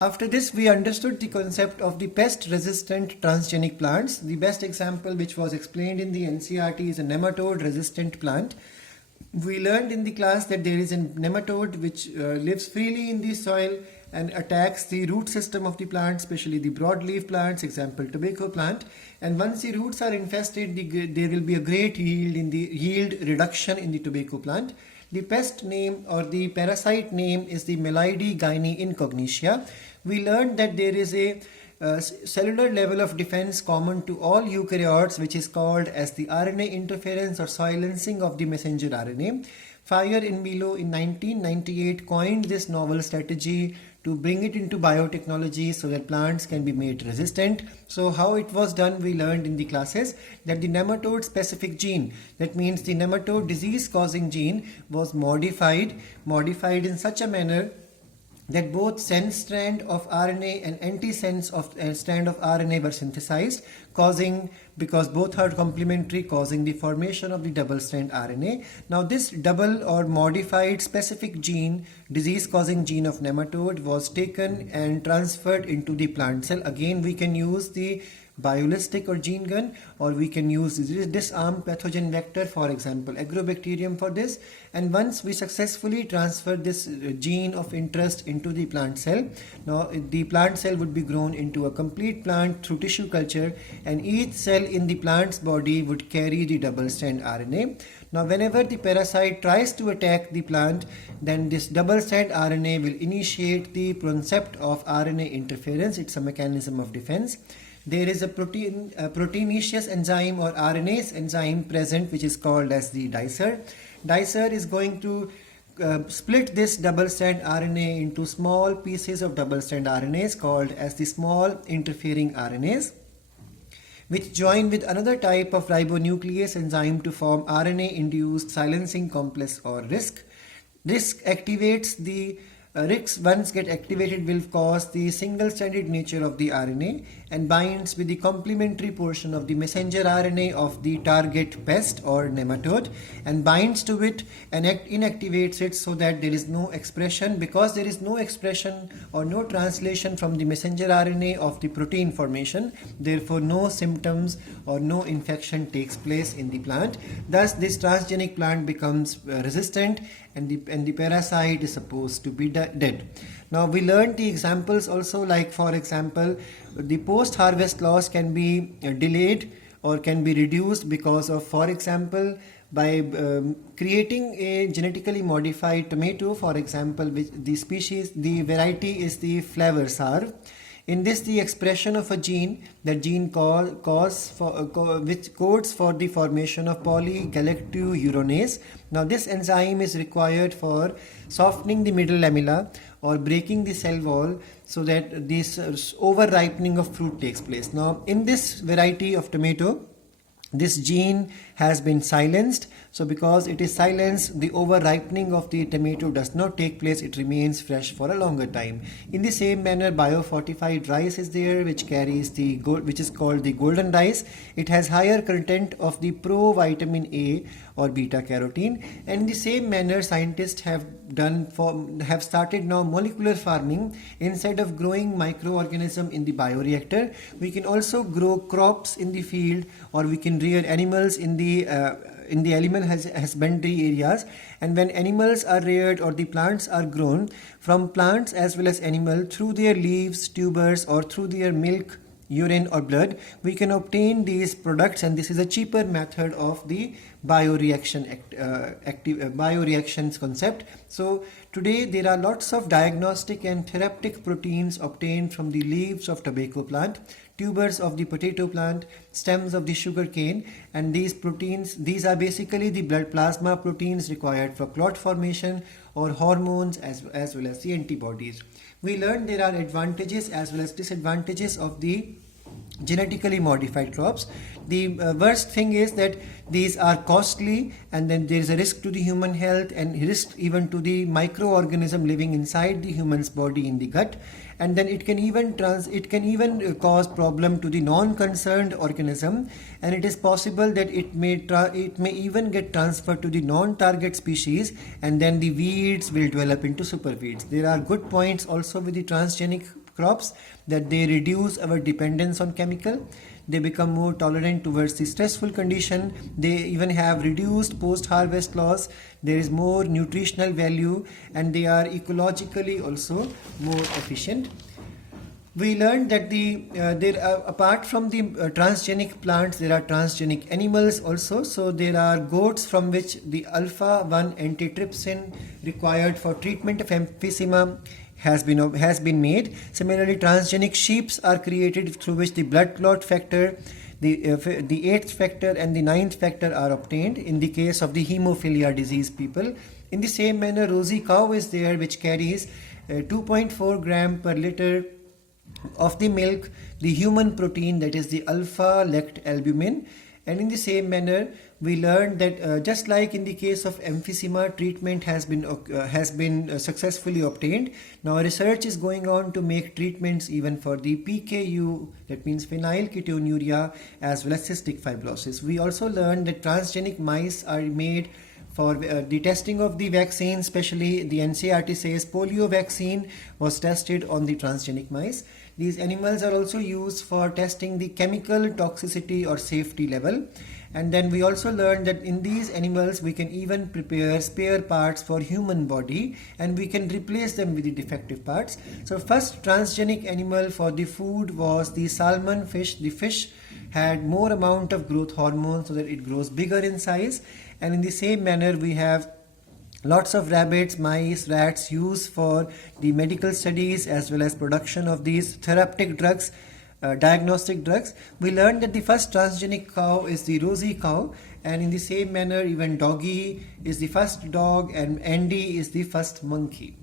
After this, we understood the concept of the pest-resistant transgenic plants. The best example which was explained in the NCERT is a nematode-resistant plant. We learned in the class that there is a nematode which lives freely in the soil and attacks the root system of the plant, especially the broadleaf plants, example tobacco plant. And once the roots are infested, there will be a great yield reduction in the tobacco plant. The pest name or the parasite name is the Melide gynae incognitia. We learned that there is a cellular level of defense common to all eukaryotes, which is called as the RNA interference or silencing of the messenger RNA. Fire in Milo in 1998 coined this novel strategy to bring it into biotechnology so that plants can be made resistant. So how it was done, we learned in the classes that the nematode specific gene, that means the nematode disease causing gene, was modified in such a manner that both sense strand of RNA and anti-sense of strand of RNA were synthesized, because both are complementary, causing the formation of the double strand RNA. Now this double or modified specific gene, disease causing gene of nematode, was taken and transferred into the plant cell. Again, we can use the biolistic or gene gun, or we can use disarmed pathogen vector, for example agrobacterium, for this. And once we successfully transfer this gene of interest into the plant cell, now the plant cell would be grown into a complete plant through tissue culture, and each cell in the plant's body would carry the double strand RNA. Now whenever the parasite tries to attack the plant, then this double strand RNA will initiate the concept of RNA interference. It's a mechanism of defense. There is a proteinaceous enzyme or RNase enzyme present, which is called as the dicer. Dicer is going to split this double strand RNA into small pieces of double strand RNAs called as the small interfering RNAs, which join with another type of ribonuclease enzyme to form RNA-induced silencing complex or RISC. RISC activates the RISC, once get activated, will cause the single-stranded nature of the RNA and binds with the complementary portion of the messenger RNA of the target pest or nematode, and binds to it and inactivates it so that there is no expression. Because there is no expression or no translation from the messenger RNA of the protein formation, therefore no symptoms or no infection takes place in the plant. Thus this transgenic plant becomes resistant, and the parasite is supposed to be dead. Now we learned the examples also, like for example the post-harvest loss can be delayed or can be reduced because of, for example, by creating a genetically modified tomato, for example, which the variety is the flavor sour. In this, the expression of a gene, that gene which codes for the formation of polygalacturonase. Now this enzyme is required for softening the middle lamella or breaking the cell wall, so that this over-ripening of fruit takes place. Now in this variety of tomato, this gene has been silenced. So because it is silenced, the over-ripening of the tomato does not take place. It remains fresh for a longer time. In the same manner, biofortified rice is there, which carries which is called the golden rice. It has higher content of the provitamin A or beta carotene. And in the same manner, scientists have started now molecular farming. Instead of growing microorganism in the bioreactor, we can also grow crops in the field, or we can rear animals in the animal husbandry areas. And when animals are reared or the plants are grown, from plants as well as animal, through their leaves, tubers, or through their milk, urine or blood, we can obtain these products, and this is a cheaper method of the bioreactions concept. So today there are lots of diagnostic and therapeutic proteins obtained from the leaves of tobacco plant, tubers of the potato plant, stems of the sugar cane, and these are basically the blood plasma proteins required for clot formation or hormones as well as the antibodies. We learned there are advantages as well as disadvantages of the genetically modified crops. The worst thing is that these are costly, and then there is a risk to the human health and risk even to the microorganism living inside the human's body in the gut. And then it can even cause problem to the non-concerned organism, and it is possible that it may even get transferred to the non-target species, and then the weeds will develop into super weeds. There are good points also with the transgenic crops, that they reduce our dependence on chemical. They become more tolerant towards the stressful condition. They even have reduced post-harvest loss. There is more nutritional value, and they are ecologically also more efficient. We learned that apart from the transgenic plants, there are transgenic animals also. So there are goats from which the alpha-1 antitrypsin required for treatment of emphysema has been made. Similarly, transgenic sheep are created through which the blood clot factor, the 8th factor and the 9th factor are obtained in the case of the hemophilia disease people. In the same manner, rosy cow is there, which carries 2.4 gram per liter of the milk, the human protein, that is the alpha-lactalbumin. And in the same manner, we learned that just like in the case of emphysema, treatment has been successfully obtained. Now research is going on to make treatments even for the PKU, that means phenylketonuria, as well as cystic fibrosis. We also learned that transgenic mice are made for the testing of the vaccine, especially the NCERT says polio vaccine was tested on the transgenic mice. These animals are also used for testing the chemical toxicity or safety level. And then we also learned that in these animals we can even prepare spare parts for human body, and we can replace them with the defective parts. So first transgenic animal for the food was the salmon fish. The fish had more amount of growth hormone so that it grows bigger in size. And in the same manner, we have lots of rabbits, mice, rats used for the medical studies as well as production of these therapeutic drugs, diagnostic drugs. We learned that the first transgenic cow is the rosy cow, and in the same manner even doggy is the first dog and Andy is the first monkey.